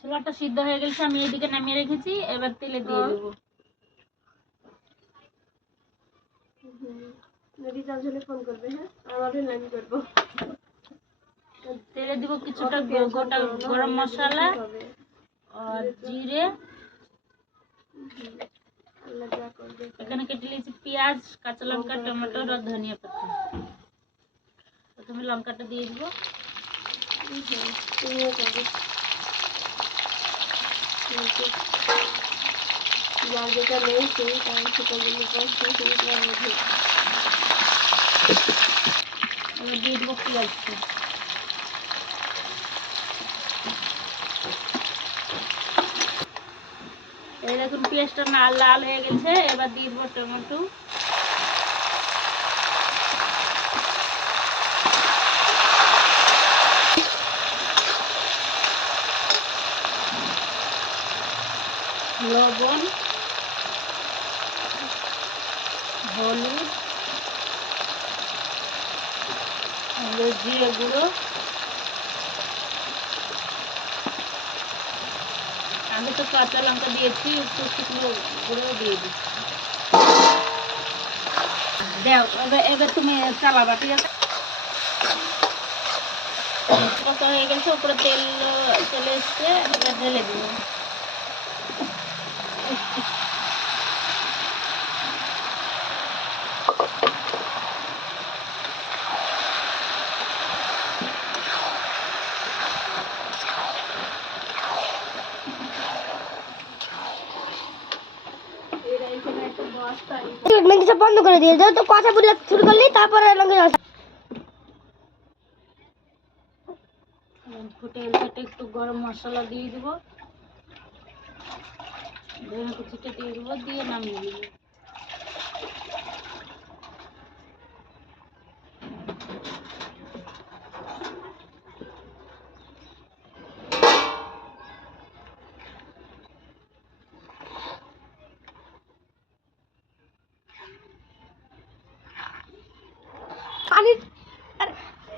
ছোলাটা সিদ্ধ হয়ে গেছে, আমি এইদিকে নামিয়ে রেখেছি। এবার তেলে দিয়ে দেবো। রিচার্জ হলে ফোন করবে। হ্যাঁ, আমাদের লাইন করবো। তেলে দিব কিছুটা গোটা গরম মশলা আর জিরে। এখানে কেটে নিয়েছি পেঁয়াজ, কাঁচা লঙ্কা, টমেটো আর ধনিয়া পাতা। প্রথমে লঙ্কাটা দিয়ে দিব। যার যেটা নেই সেই তার সেটা দিয়ে দিব পেঁয়াজটা। এই দেখুন পেঁয়াজটা লাল হয়ে গেছে। এবার দিয়ে দিব টমেটো। লবণ, হলুদ, জিরে গুঁড়ো। আমি তো কাঁচা লঙ্কা দিয়েছি, একটু শুকনো গুঁড়ো দিয়ে দিচ্ছি। দেও, এবার তুমি চালাবা, ঠিক আছে? কত হয়ে গেছে, উপরে তেল চলে এসছে। এবার ঢেলে দিব। বন্ধ করে দিয়ে তো কথা বলে শুরু করলি, তারপরে ফুটে একটু গরম মশলা দিয়ে দিব, ধনে কুচিটা দিয়ে দিব, দিয়ে নামিয়ে দিব।